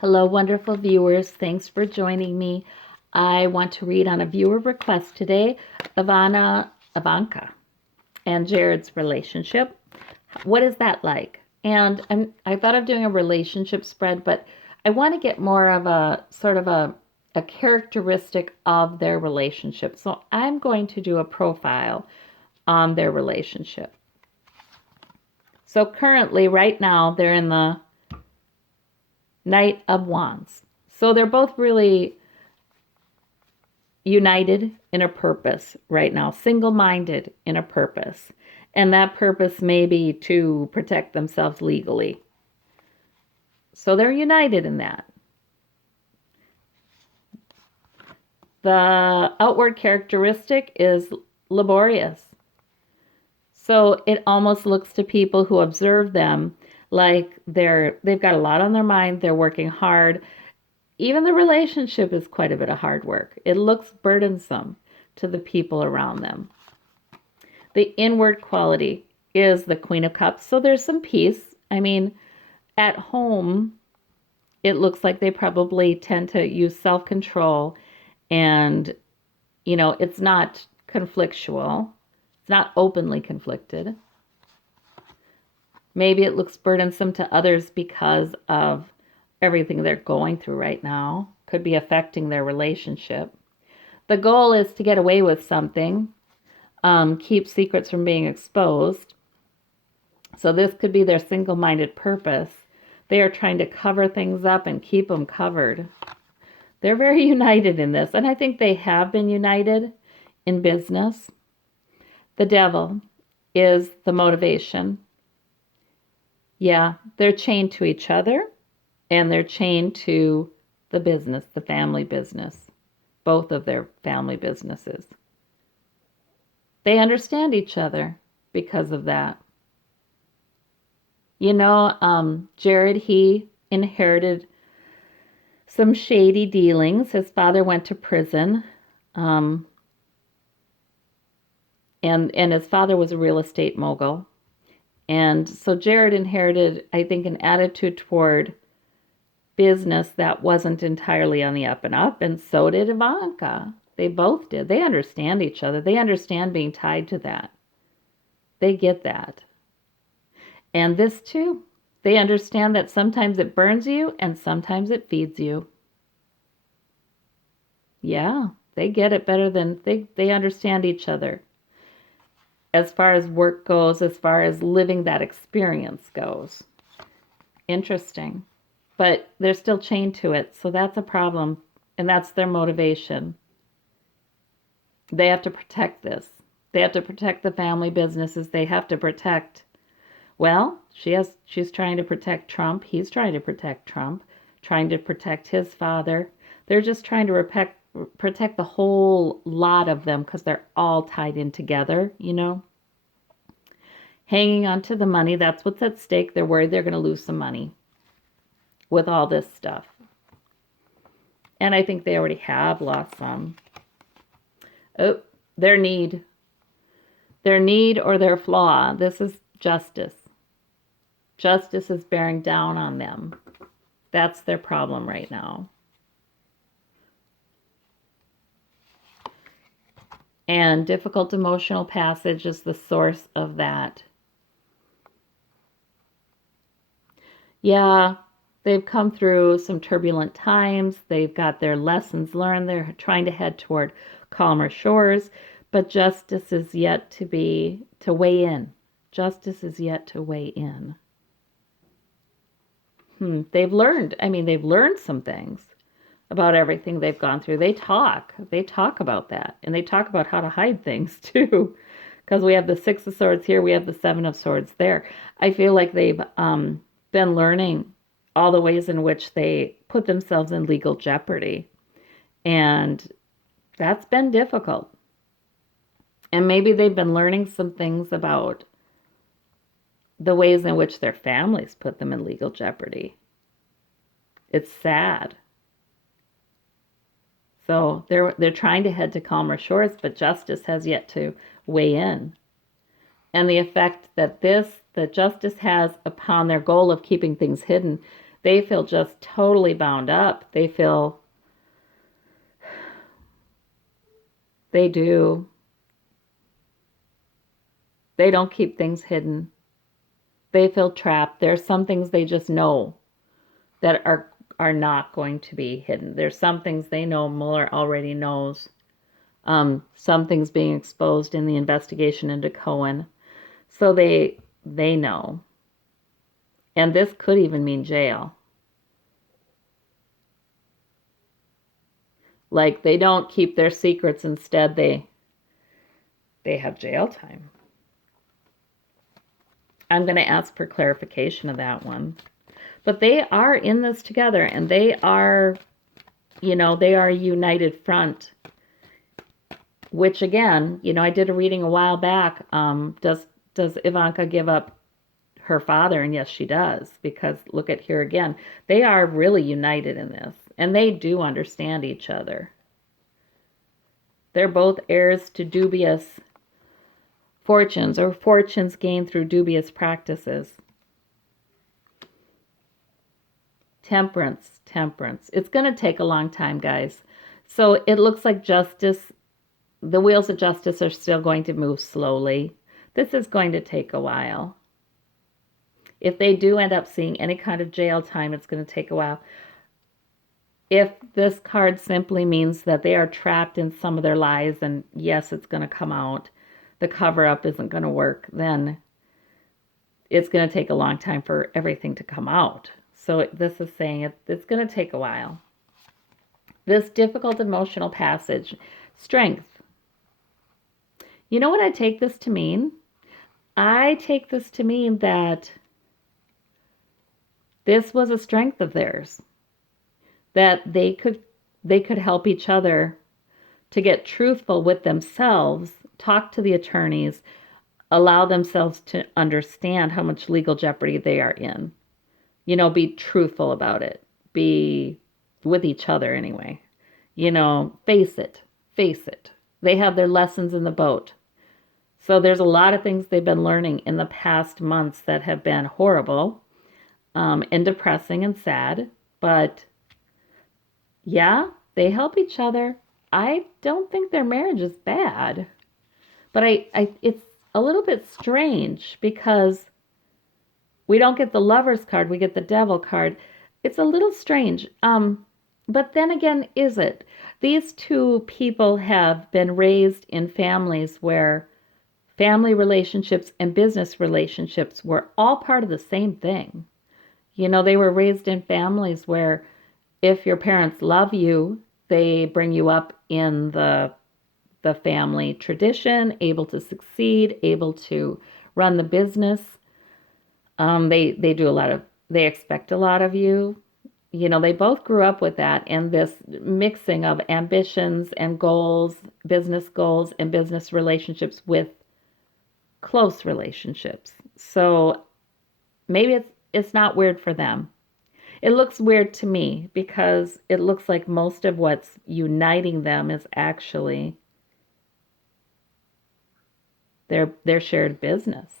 Hello, wonderful viewers. Thanks for joining me. I want to read on a viewer request today, Ivanka, and Jared's relationship. What is that like? And I thought of doing a relationship spread, but I want to get more of a sort of a characteristic of their relationship. So I'm going to do a profile on their relationship. So currently, right now, they're in the Knight of Wands. So they're both really united in a purpose right now, single-minded in a purpose. And that purpose may be to protect themselves legally. So they're united in that. The outward characteristic is laborious. So it almost looks to people who observe them like they've got a lot on their mind, they're working hard. Even the relationship is quite a bit of hard work. It looks burdensome to the people around them. The inward quality is the Queen of Cups, so there's some peace. I mean, at home, it looks like they probably tend to use self-control and, it's not conflictual. It's not openly conflicted. Maybe it looks burdensome to others because of everything they're going through right now. Could be affecting their relationship. The goal is to get away with something, keep secrets from being exposed. So this could be their single-minded purpose. They are trying to cover things up and keep them covered. They're very united in this, and I think they have been united in business. The Devil is the motivation. Yeah, they're chained to each other, and they're chained to the business, the family business, both of their family businesses. They understand each other because of that. Jared, he inherited some shady dealings. His father went to prison, and his father was a real estate mogul. And so Jared inherited, I think, an attitude toward business that wasn't entirely on the up and up, and so did Ivanka. They both did. They understand each other. They understand being tied to that. They get that. And this too. They understand that sometimes it burns you and sometimes it feeds you. Yeah, they get it better than they understand each other. As far as work goes, as far as living that experience goes. Interesting. But they're still chained to it, so that's a problem, and that's their motivation. They have to protect this. They have to protect the family businesses. They have to protect, well, she's trying to protect Trump. He's trying to protect Trump, trying to protect his father. They're just trying to protect the whole lot of them because they're all tied in together, Hanging on to the money, that's what's at stake. They're worried they're going to lose some money with all this stuff. And I think they already have lost some. Oh, their need. Their need or their flaw. This is justice. Justice is bearing down on them. That's their problem right now. And difficult emotional passage is the source of that. Yeah, they've come through some turbulent times. They've got their lessons learned. They're trying to head toward calmer shores, but justice is yet to weigh in. Justice is yet to weigh in. They've learned some things about everything they've gone through. They talk about that, and they talk about how to hide things too, because we have the Six of Swords here, we have the Seven of Swords there. I feel like they've been learning all the ways in which they put themselves in legal jeopardy, and that's been difficult. And maybe they've been learning some things about the ways in which their families put them in legal jeopardy. It's sad. So they're trying to head to calmer shores, but justice has yet to weigh in. And the effect that justice has upon their goal of keeping things hidden, They feel just totally bound up. They do. They don't keep things hidden. They feel trapped. There's some things they just know that are not going to be hidden. There's some things they know Mueller already knows. Some things being exposed in the investigation into Cohen. So they know. And this could even mean jail. Like they don't keep their secrets, instead they have jail time. I'm going to ask for clarification of that one. But they are in this together, and they are, they are a united front. Which again, I did a reading a while back. Does Ivanka give up her father? And yes, she does, because look at here again. They are really united in this, and they do understand each other. They're both heirs to dubious fortunes, or fortunes gained through dubious practices. Temperance. It's going to take a long time, guys. So it looks like the wheels of justice are still going to move slowly. This is going to take a while. If they do end up seeing any kind of jail time, it's going to take a while. If this card simply means that they are trapped in some of their lies, and yes, it's going to come out, the cover-up isn't going to work, then it's going to take a long time for everything to come out. So this is saying it's going to take a while. This difficult emotional passage, strength. You know what I take this to mean? I take this to mean that this was a strength of theirs, that they could help each other to get truthful with themselves, talk to the attorneys, allow themselves to understand how much legal jeopardy they are in. Be truthful about it. Be with each other anyway. Face it. They have their lessons in the boat. So there's a lot of things they've been learning in the past months that have been horrible, and depressing and sad. But yeah, they help each other. I don't think their marriage is bad. But it's a little bit strange because we don't get the Lover's card, we get the Devil card. It's a little strange. But then again, is it? These two people have been raised in families where family relationships and business relationships were all part of the same thing. They were raised in families where if your parents love you, they bring you up in the family tradition, able to succeed, able to run the business. They expect a lot of you. They both grew up with that, and this mixing of ambitions and goals, business goals and business relationships with close relationships. So maybe it's not weird for them. It looks weird to me because it looks like most of what's uniting them is actually their shared business.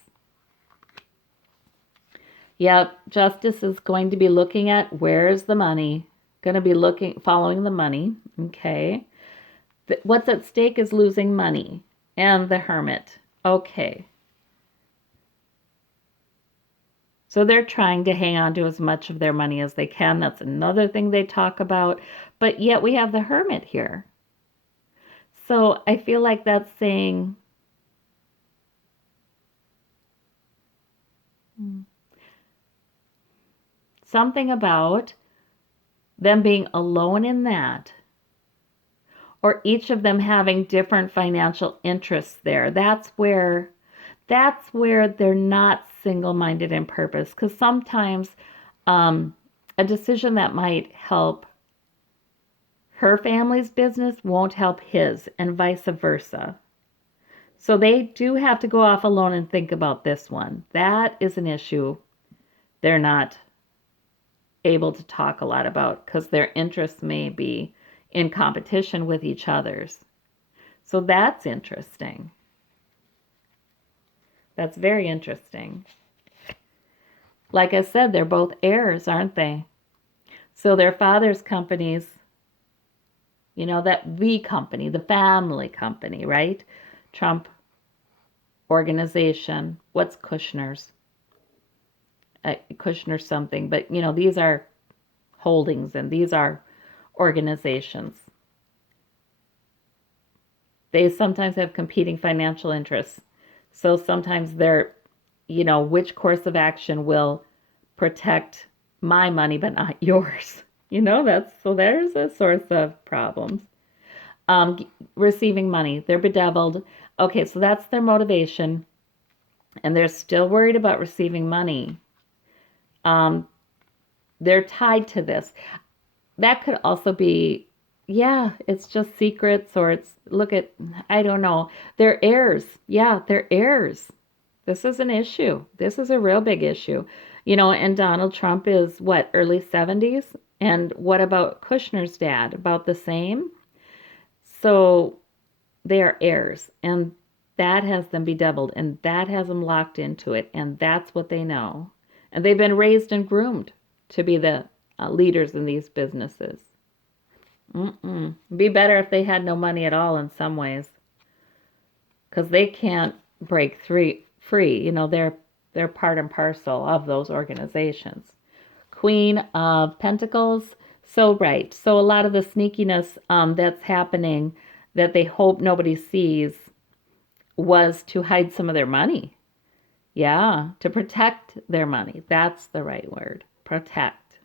Yep, justice is going to be looking at where's the money, going to be following the money, okay? What's at stake is losing money, and the Hermit, okay. So they're trying to hang on to as much of their money as they can. That's another thing they talk about, but yet we have the Hermit here. So I feel like that's saying, something about them being alone in that, or each of them having different financial interests there. That's where they're not single-minded in purpose, because sometimes a decision that might help her family's business won't help his, and vice versa. So they do have to go off alone and think about this one. That is an issue they're not able to talk a lot about because their interests may be in competition with each other's. So that's interesting. That's very interesting. Like I said, they're both heirs, aren't they? So their father's companies, that the company, the family company, right? Trump organization. What's Kushner's? Kushner something, but these are holdings and these are organizations. They sometimes have competing financial interests. So sometimes they're, which course of action will protect my money but not yours. That's so there's a source of problems. Receiving money, they're bedeviled. Okay, so that's their motivation, and they're still worried about receiving money. They're tied to this. That could also be, yeah, it's just secrets, or I don't know. They're heirs. Yeah, they're heirs. This is an issue. This is a real big issue. And Donald Trump is what, early 70s? And what about Kushner's dad? About the same? So they are heirs, and that has them bedeviled, and that has them locked into it, and that's what they know. And they've been raised and groomed to be the leaders in these businesses. Be better if they had no money at all in some ways, because they can't break free. They're part and parcel of those organizations. Queen of Pentacles. So right. So a lot of the sneakiness that's happening that they hope nobody sees was to hide some of their money. Yeah, to protect their money. That's the right word. Protect.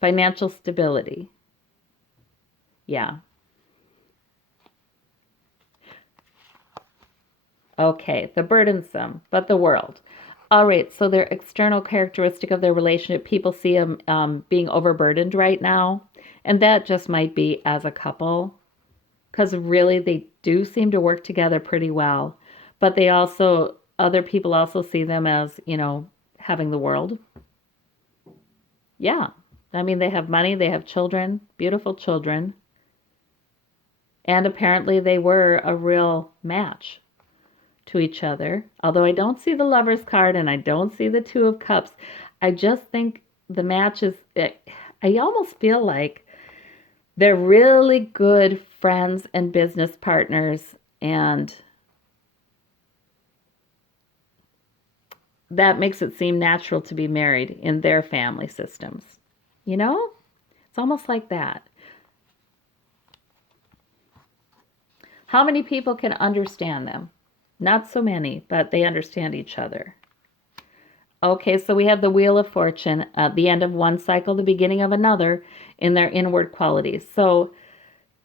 Financial stability. Yeah. Okay, the burdensome, but the world. All right, so their external characteristic of their relationship, people see them being overburdened right now. And that just might be as a couple, because really they do seem to work together pretty well. But other people also see them as, having the world. Yeah. I mean, they have money, they have children, beautiful children. And apparently they were a real match to each other. Although I don't see the Lover's card and I don't see the Two of Cups, I just think the match is, I almost feel like they're really good friends and business partners, and that makes it seem natural to be married in their family systems. It's almost like that. How many people can understand them? Not so many, but they understand each other. Okay, so we have the Wheel of Fortune at the end of one cycle, the beginning of another in their inward qualities. So,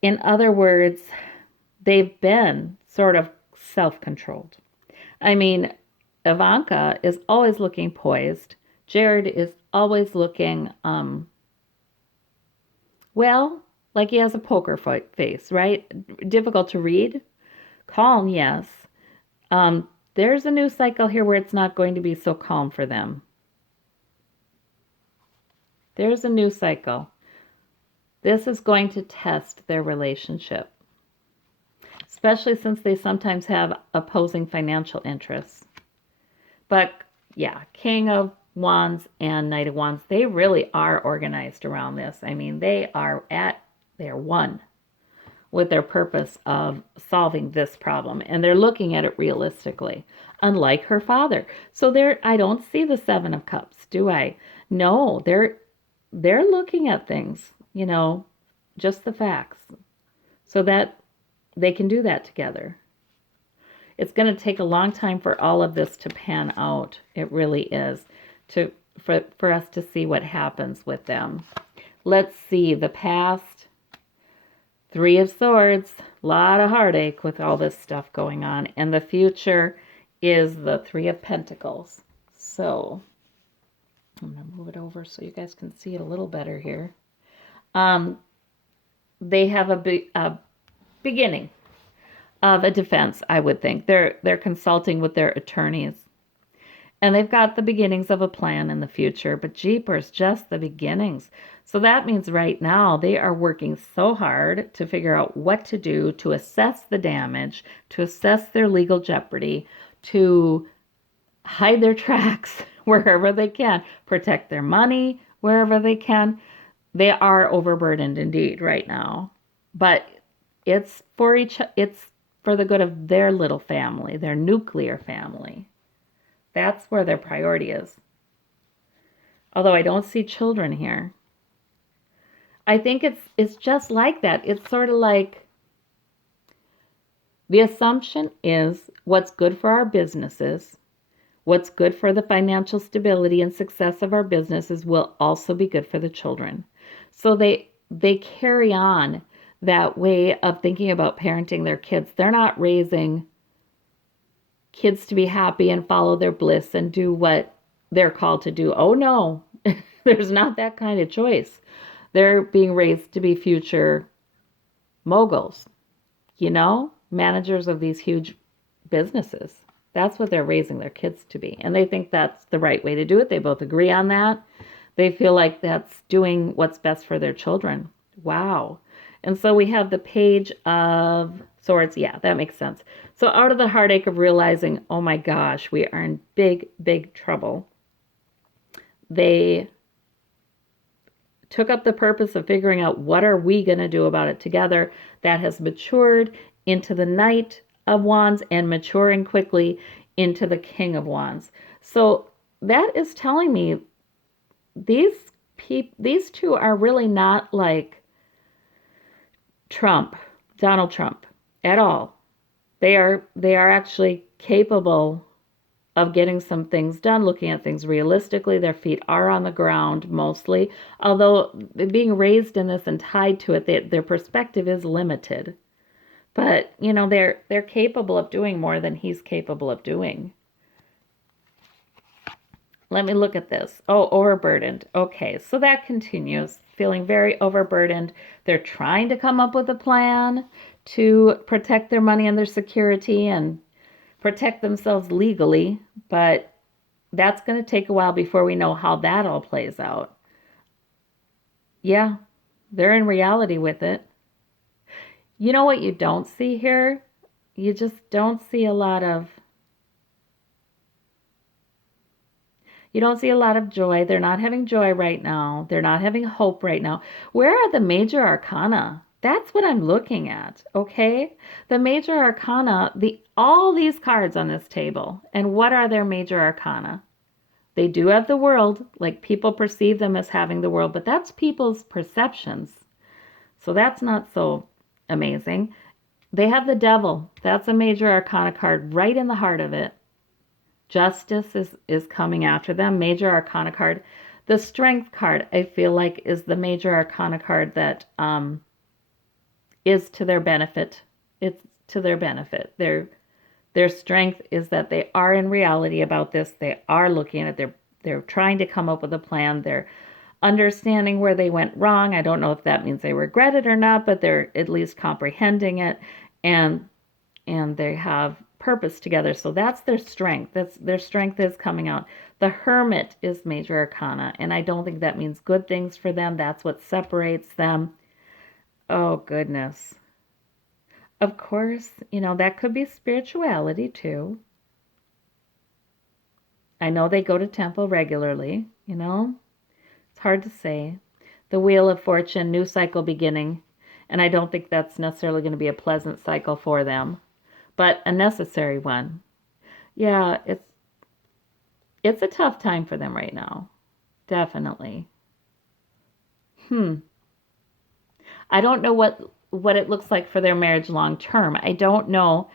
in other words, they've been sort of self-controlled. I mean, Ivanka is always looking poised. Jared is always looking, well, like he has a poker face, right? Difficult to read. Calm, yes. There's a new cycle here where it's not going to be so calm for them. There's a new cycle. This is going to test their relationship, especially since they sometimes have opposing financial interests. But yeah, King of Wands and Knight of Wands, they really are organized around this. I mean, they're one with their purpose of solving this problem, and they're looking at it realistically, unlike her father. So I don't see the Seven of Cups, do I? No, they're looking at things, just the facts, so that they can do that together. It's going to take a long time for all of this to pan out. It really is, for us to see what happens with them. Let's see the past. Three of Swords, a lot of heartache with all this stuff going on. And the future is the Three of Pentacles. So, I'm going to move it over so you guys can see it a little better here. They have a beginning of a defense, I would think. They're consulting with their attorneys. And they've got the beginnings of a plan in the future, but jeepers, just the beginnings. So that means right now they are working so hard to figure out what to do to assess the damage, to assess their legal jeopardy, to hide their tracks wherever they can, protect their money wherever they can. They are overburdened indeed right now, but it's for the good of their little family, their nuclear family. That's where their priority is. Although I don't see children here. I think it's just like that. It's sort of like the assumption is what's good for our businesses, what's good for the financial stability and success of our businesses will also be good for the children. So they carry on that way of thinking about parenting their kids. They're not raising kids to be happy and follow their bliss and do what they're called to do. Oh no, there's not that kind of choice. They're being raised to be future moguls, managers of these huge businesses. That's what they're raising their kids to be. And they think that's the right way to do it. They both agree on that. They feel like that's doing what's best for their children. Wow. And so we have the Page of Swords. Yeah, that makes sense. So out of the heartache of realizing, oh my gosh, we are in big, big trouble, they took up the purpose of figuring out what are we going to do about it together. That has matured into the Knight of Wands and maturing quickly into the King of Wands. So that is telling me these two are really not like Donald Trump at all. They are actually capable of getting some things done, looking at things realistically. Their feet are on the ground mostly, although being raised in this and tied to it, their perspective is limited. But, they're capable of doing more than he's capable of doing. Let me look at this. Oh, overburdened. Okay, so that continues. Feeling very overburdened. They're trying to come up with a plan to protect their money and their security and protect themselves legally, but that's going to take a while before we know how that all plays out. Yeah, they're in reality with it. You know what you don't see here? You just don't see a lot of You don't see a lot of joy. They're not having joy right now. They're not having hope right now. Where are the major arcana? That's what I'm looking at, okay? The major arcana, all these cards on this table. And what are their major arcana? They do have the world, like people perceive them as having the world, but that's people's perceptions. So that's not so amazing. They have the devil. That's a major arcana card right in the heart of it. Justice is coming after them. Major Arcana card. The Strength card, I feel like, is the Major Arcana card that is to their benefit. It's to their benefit. Their strength is that they are in reality about this. They are looking at it. They're trying to come up with a plan. They're understanding where they went wrong. I don't know if that means they regret it or not, but they're at least comprehending it, and they have purpose together. So that's their strength. Their strength is coming out. The Hermit is major arcana, and I don't think that means good things for them. That's what separates them. Oh goodness. Of course, that could be spirituality too. I know they go to temple regularly, It's hard to say. The Wheel of Fortune, new cycle beginning, and I don't think that's necessarily going to be a pleasant cycle for them, but a necessary one. Yeah, it's a tough time for them right now. Definitely. I don't know what it looks like for their marriage long term. I don't know.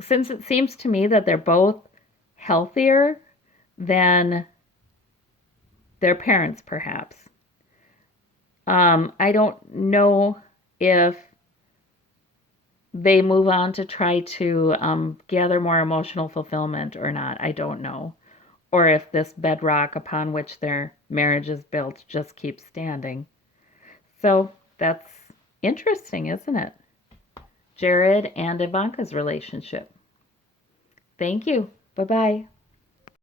Since it seems to me that they're both healthier than their parents, perhaps. I don't know if they move on to try to gather more emotional fulfillment or not. I don't know. Or if this bedrock upon which their marriage is built just keeps standing. So that's interesting, isn't it? Jared and Ivanka's relationship. Thank you. Bye bye.